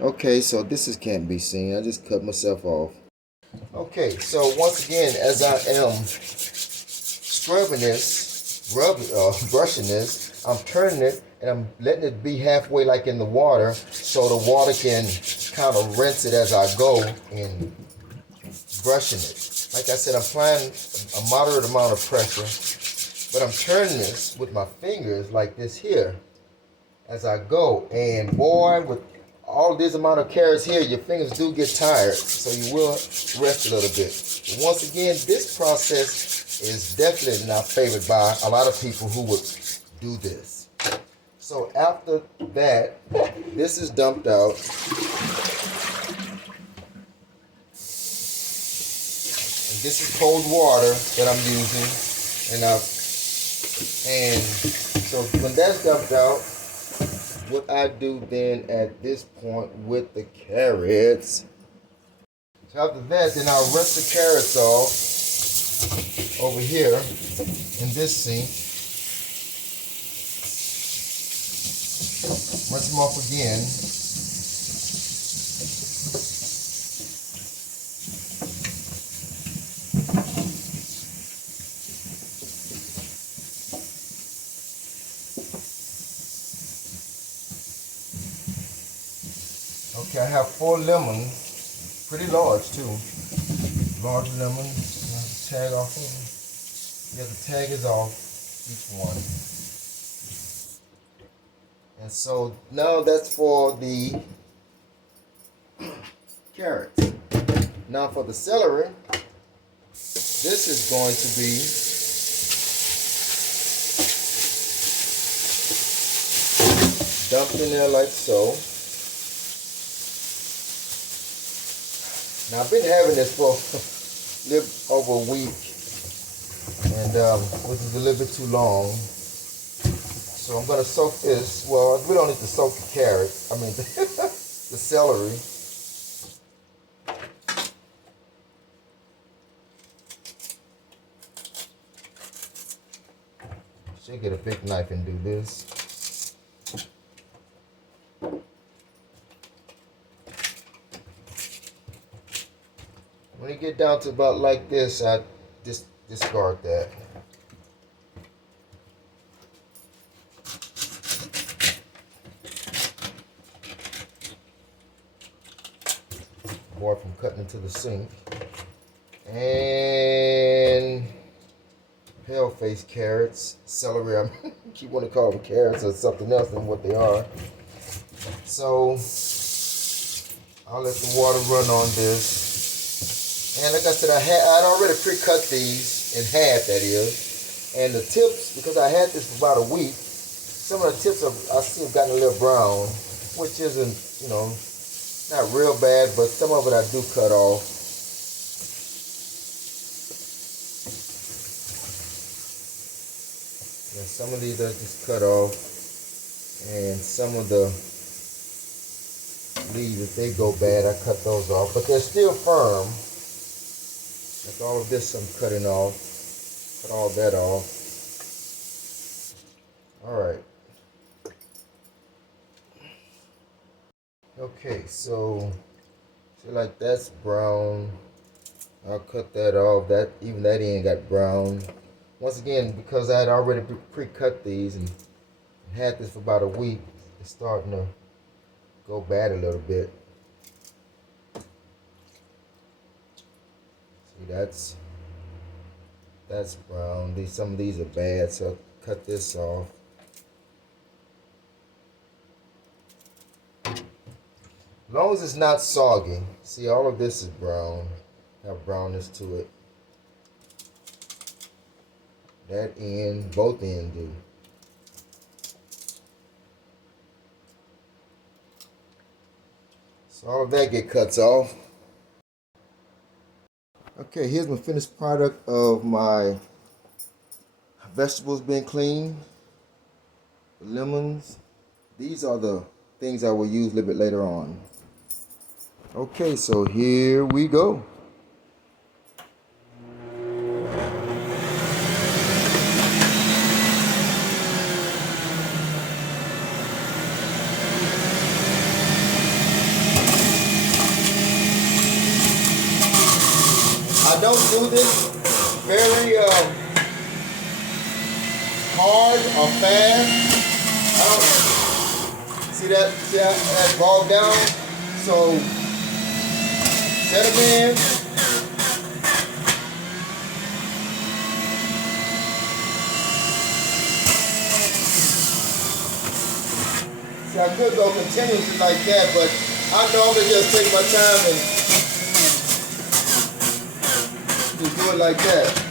Okay, so can't be seen. I just cut myself off. Okay, so once again, as I am scrubbing this, brushing this, I'm turning it and I'm letting it be halfway like in the water so the water can kind of rinse it as I go in brushing it. Like I said, I'm applying a moderate amount of pressure, but I'm turning this with my fingers like this here as I go. And boy, with all this amount of carrots here, your fingers do get tired, so you will rest a little bit. But once again, this process is definitely not favored by a lot of people who would do this. So after that, this is dumped out. And this is cold water that I'm using. And so when that's dumped out, what I do then at this point with the carrots. So after that, then I'll rinse the carrots off over here in this sink. Rinse them off again. Okay, I have 4 lemons, pretty large too. Large lemons. I have the tag off of them. Yeah, the tag is off each one. And so now that's for the carrots. Now for the celery, this is going to be dumped in there like so. Now I've been having this for a little over a week, and which is a little bit too long. So I'm gonna soak this. Well, we don't need to soak the carrot. I mean the celery. Should get a big knife and do this. When you get down to about like this, I just discard that. More from cutting into the sink. And pale face carrots, celery. I keep wanting to call them carrots or something else than what they are. So I'll let the water run on this. And like I said, I'd already pre-cut these in half, that is. And the tips, because I had this for about a week, some of the tips I see have gotten a little brown, which isn't, not real bad, but some of it I do cut off. Yeah, some of these I just cut off, and some of the leaves, if they go bad, I cut those off, but they're still firm. Like all of this I'm cutting off. Cut all that off. Alright. Okay, so see, like that's brown. I'll cut that off. Even that end got brown. Once again, because I had already pre-cut these and had this for about a week, it's starting to go bad a little bit. See, that's brown. Some of these are bad, so I'll cut this off. As long as it's not soggy. See, all of this is brown. Have brownness to it. That end, both ends do. So all of that get cuts off. Okay, here's my finished product of my vegetables being cleaned. The lemons. These are the things I will use a little bit later on. Okay, so here we go. don't do this very hard or fast. I don't see that bogged down. So set them in. See, I could go continuously like that, but I normally just take my time and just do it like that.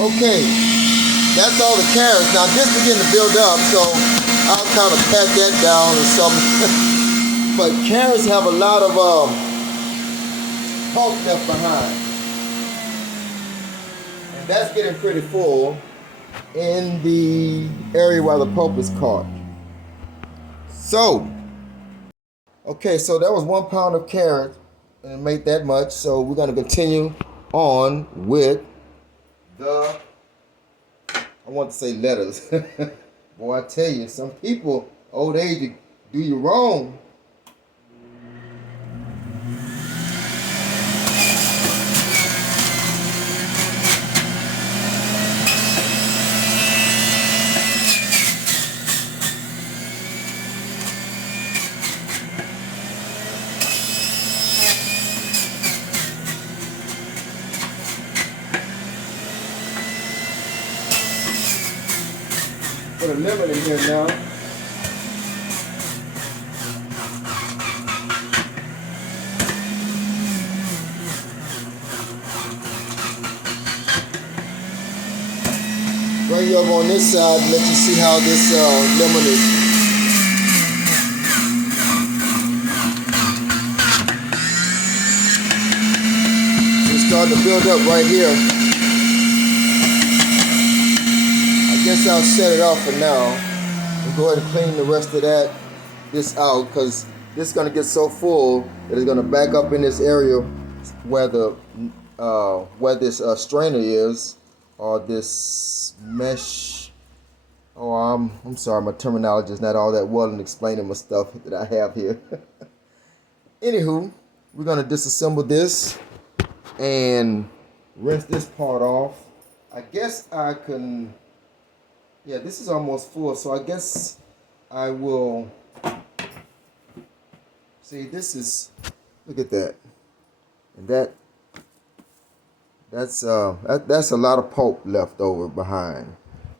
Okay, that's all the carrots. Now this begin to build up, so I'll kind of pat that down or something. But carrots have a lot of pulp left behind. And that's getting pretty full in the area where the pulp is caught. So, okay, so that was 1 pound of carrot and it made that much. So we're going to continue on with I want to say lettuce. Boy, I tell you, some people, old age, do you wrong. Put a lemon in here now. Bring you up on this side and let you see how this lemon is. It's starting to build up right here. I guess I'll set it off for now and go ahead and clean the rest of this out, because this is going to get so full that it's going to back up in this area where this strainer is, or this mesh. Oh, I'm sorry, my terminology is not all that well in explaining my stuff that I have here. Anywho, we're going to disassemble this and rinse this part off. I guess I can. Yeah, this is almost full, so I guess I will. See, this is, look at that, and that's a lot of pulp left over behind.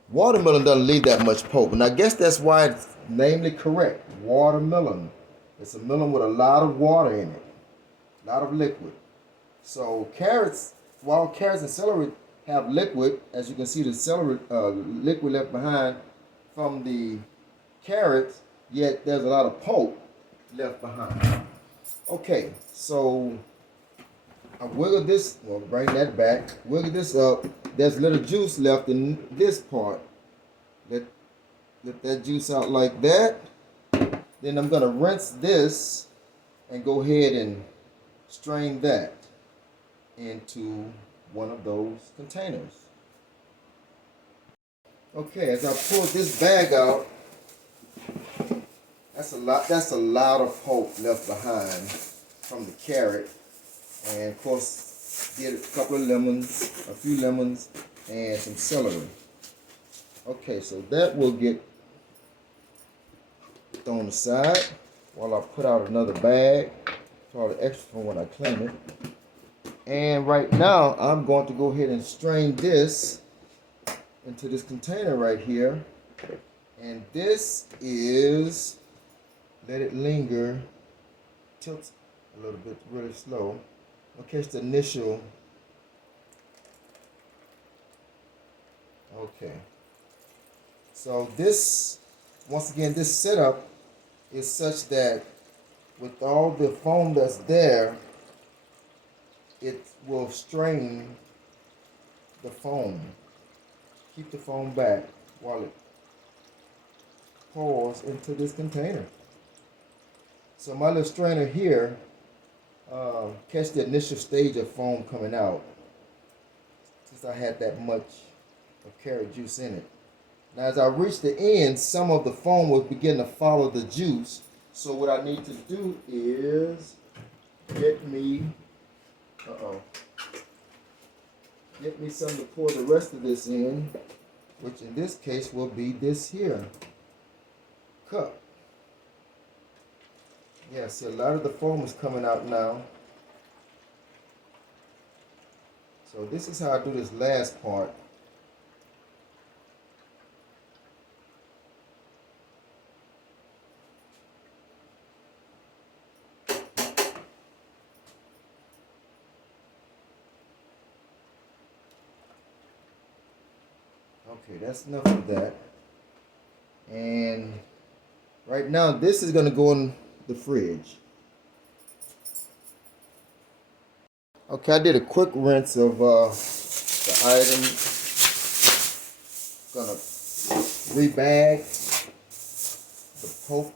Watermelon doesn't leave that much pulp, and I guess that's why it's namely correct. Watermelon. It's a melon with a lot of water in it, a lot of liquid. So carrots, while carrots and celery have liquid, as you can see the celery liquid left behind from the carrots, yet there's a lot of pulp left behind. Okay, so I wiggle this, well, bring that back, wiggle this up. There's a little juice left in this part. Let that juice out like that. Then I'm gonna rinse this and go ahead and strain that into one of those containers. Okay, as I pull this bag out, that's a lot of pulp left behind from the carrot, and of course did a couple of lemons, a few lemons, and some celery. Okay, so that will get thrown aside while I put out another bag, probably extra for when I clean it. And right now, I'm going to go ahead and strain this into this container right here. And this is, let it linger, tilt a little bit, really slow. Okay, it's the initial. Okay. So this, once again, this setup is such that with all the foam that's there, it will strain the foam. Keep the foam back while it pours into this container. So my little strainer here catch the initial stage of foam coming out since I had that much of carrot juice in it. Now as I reach the end, some of the foam will begin to follow the juice. So what I need to do is get me something to pour the rest of this in, which in this case will be this here cup. Yeah, see, a lot of the foam is coming out now. So this is how I do this last part. Okay, that's enough of that. And right now, this is going to go in the fridge. Okay, I did a quick rinse of the item. Gonna rebag the poke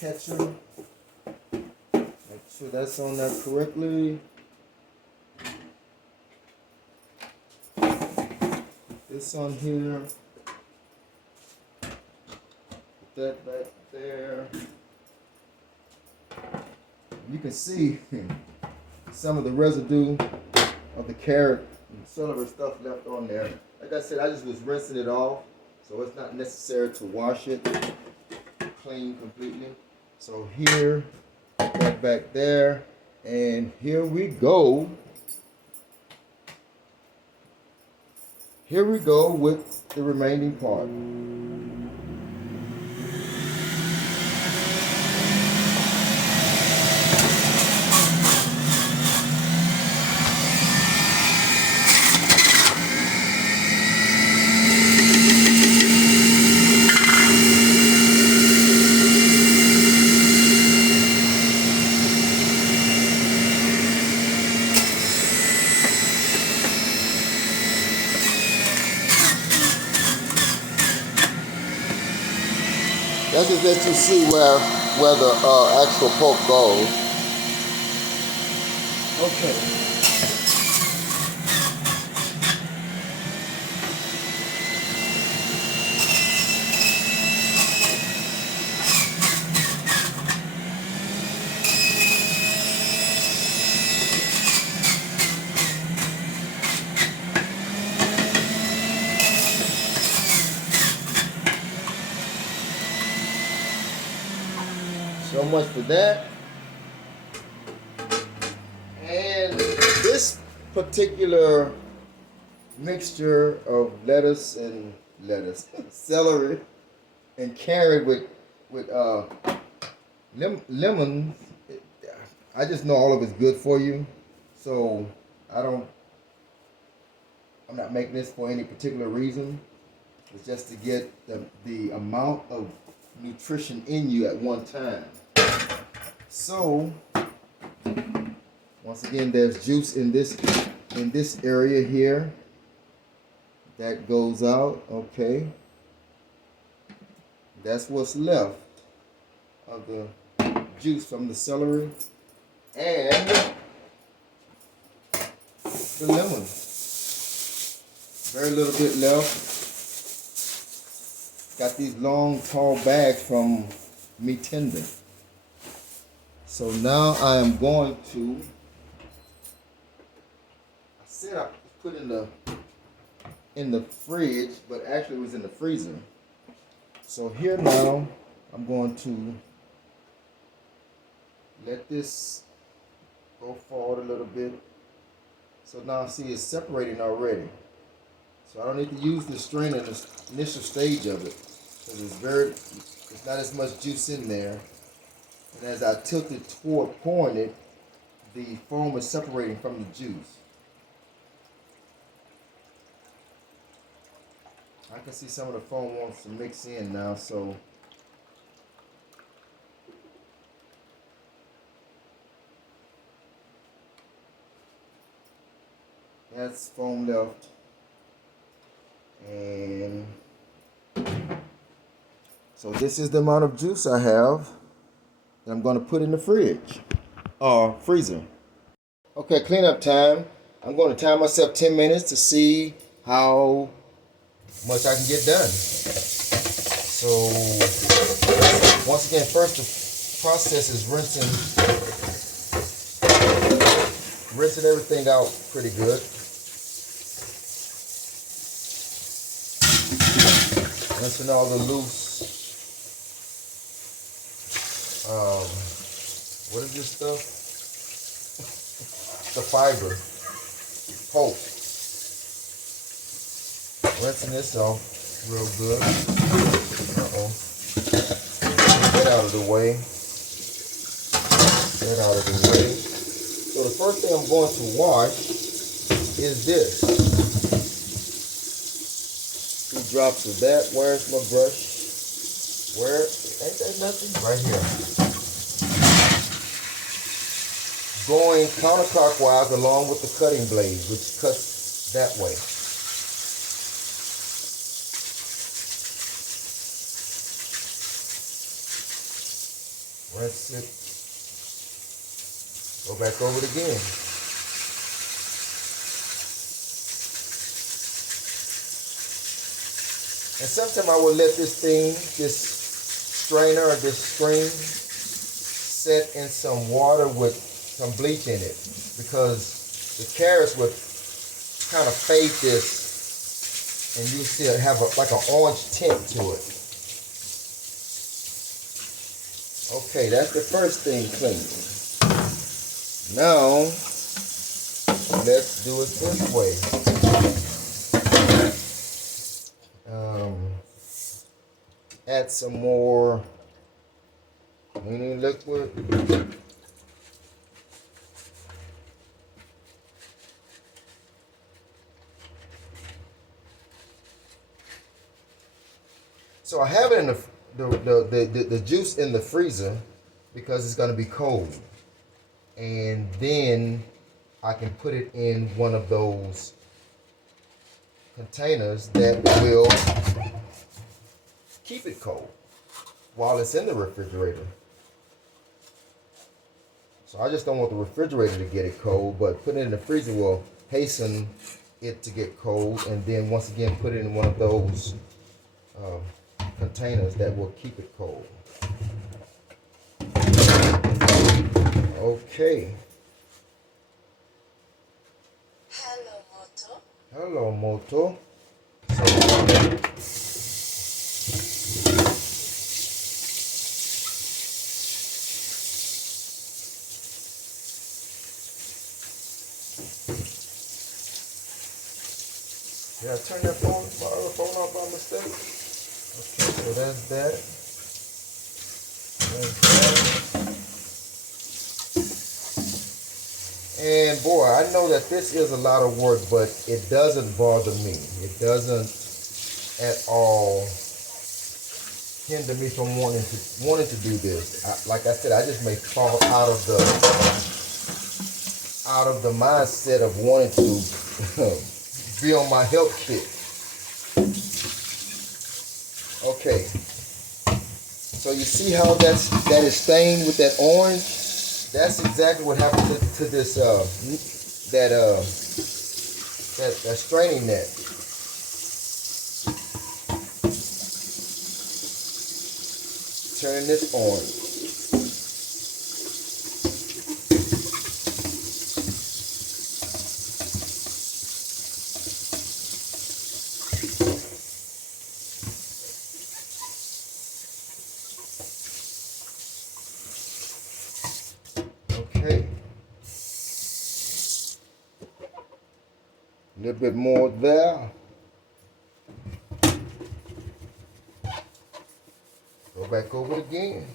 catcher. Make sure that's on there correctly. This on here. Put that back there. You can see some of the residue of the carrot and celery stuff left on there. Like I said, I just was rinsing it off, so it's not necessary to wash it clean completely. So here, put that back there, and here we go. Here we go with the remaining part. That's just let you see where the actual poke goes. Okay. So much for that. And this particular mixture of celery and carrot with lemon, I just know all of it's good for you. So I'm not making this for any particular reason. It's just to get the amount of nutrition in you at one time. So once again, there's juice in this area here. That goes out, okay. That's what's left of the juice from the celery and the lemon. Very little bit left. Got these long, tall bags from Me Tender. So now I am going to, I said I put in the fridge, but actually it was in the freezer. So here now, I'm going to let this go forward a little bit. So now see it's separating already. So I don't need to use the strainer in the initial stage of it, because it's not as much juice in there. And as I tilt it toward pouring it, the foam is separating from the juice. I can see some of the foam wants to mix in now, so that's foam left. And so this is the amount of juice I have that I'm going to put in the fridge or freezer. Okay, cleanup time. I'm going to time myself 10 minutes to see how much I can get done. So once again, first the process is rinsing everything out pretty good. Rinsing all the loose, what is this stuff? The fiber, pulp. Rinsing this off real good. Get that out of the way. Get out of the way. So the first thing I'm going to wash is this. 2 drops of that. Where's my brush? Where? Ain't that nothing? Right here. Going counterclockwise along with the cutting blade, which cuts that way. Rinse it. Go back over it again. And sometimes I will let this strainer or this screen set in some water with some bleach in it, because the carrots would kind of fade this and you see it have like an orange tint to it. Okay, that's the first thing cleaned. Now, let's do it this way. Add some more cleaning liquid. So I have it in the juice in the freezer because it's going to be cold. And then I can put it in one of those containers that will keep it cold while it's in the refrigerator. So I just don't want the refrigerator to get it cold, but putting it in the freezer will hasten it to get cold, and then once again put it in one of those containers that will keep it cold. Okay. Hello, Moto. Hello, Moto. Did I turn that phone off by mistake? Okay, so that's that. That's that. And boy, I know that this is a lot of work, but it doesn't bother me. It doesn't at all hinder me from wanting to do this. Like I said, I just may fall out of the mindset of wanting to be on my health kick. Okay. So you see how that is stained with that orange? That's exactly what happened to this that straining net. Turning this orange. Okay. A little bit more there. Go back over it again.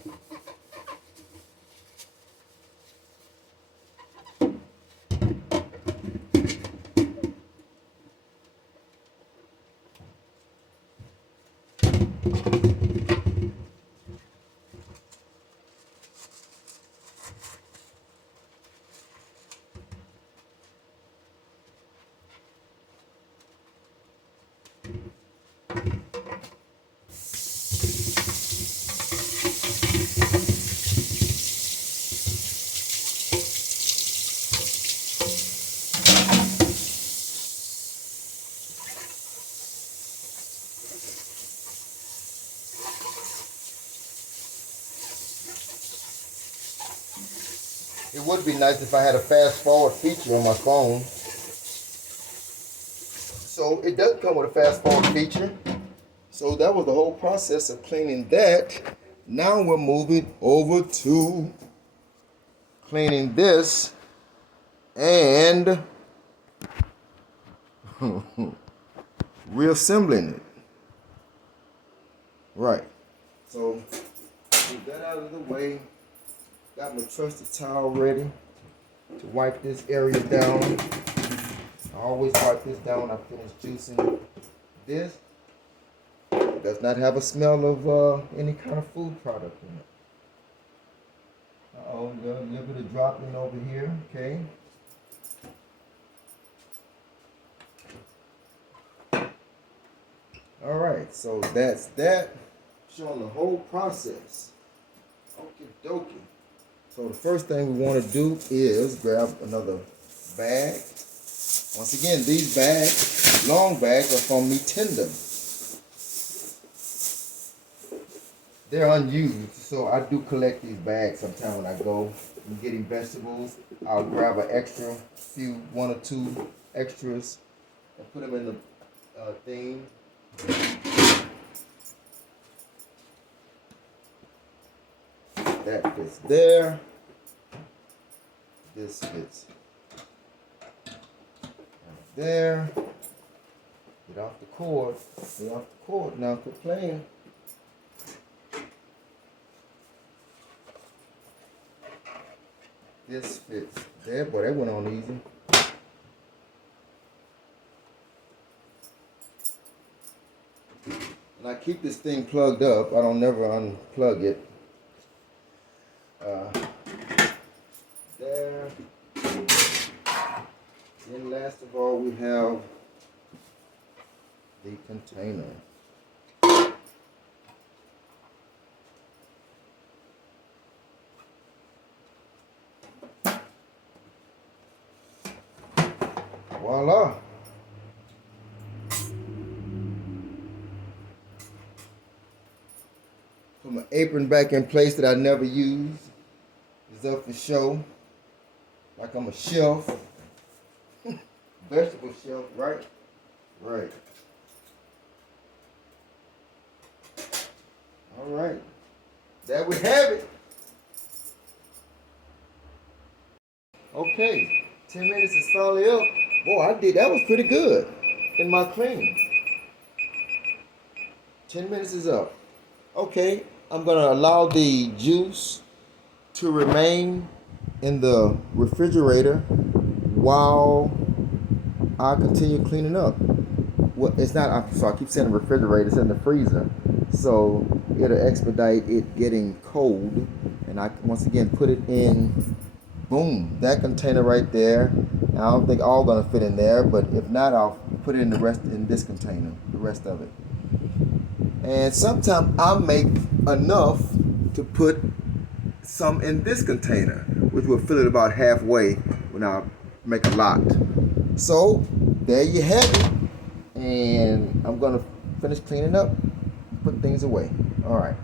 It would be nice if I had a fast forward feature on my phone. So it does come with a fast forward feature. So that was the whole process of cleaning that. Now we're moving over to cleaning this and reassembling it. Right. So get that out of the way. Got my trusty towel ready to wipe this area down. I always wipe this down when I finish juicing this. It does not have a smell of any kind of food product in it. Uh-oh, a little bit of dropping over here, okay. Alright, so that's that. Showing the whole process. Okie dokie. So the first thing we want to do is grab another bag. Once again, these bags, long bags, are from me tender. They're unused, so I do collect these bags sometimes when I go and getting vegetables. I'll grab an extra one or two extras and put them in the thing. That fits there. This fits right there. Get off the cord. Get off the cord. Now quit playing. This fits there. Boy, that went on easy. And I keep this thing plugged up. I don't never unplug it. There. Then last of all, we have the container. Voila. Put my apron back in place that I never use. It's up for show. Like I'm a chef. Vegetable shelf, right? Right. All right. There we have it. Okay. 10 minutes is finally up. Boy, that was pretty good in my cleaning. 10 minutes is up. Okay. I'm going to allow the juice to remain in the refrigerator while I continue cleaning up. Well, it's not, so I keep saying the refrigerator, it's in the freezer. So it'll expedite it getting cold. And I, once again, put it in, boom, that container right there. I don't think all gonna fit in there, but if not, I'll put it in the rest in this container, the rest of it. And sometimes I'll make enough to put some in this container, which will fill it about halfway when I make a lot. So there you have it. And I'm gonna finish cleaning up, put things away. All right.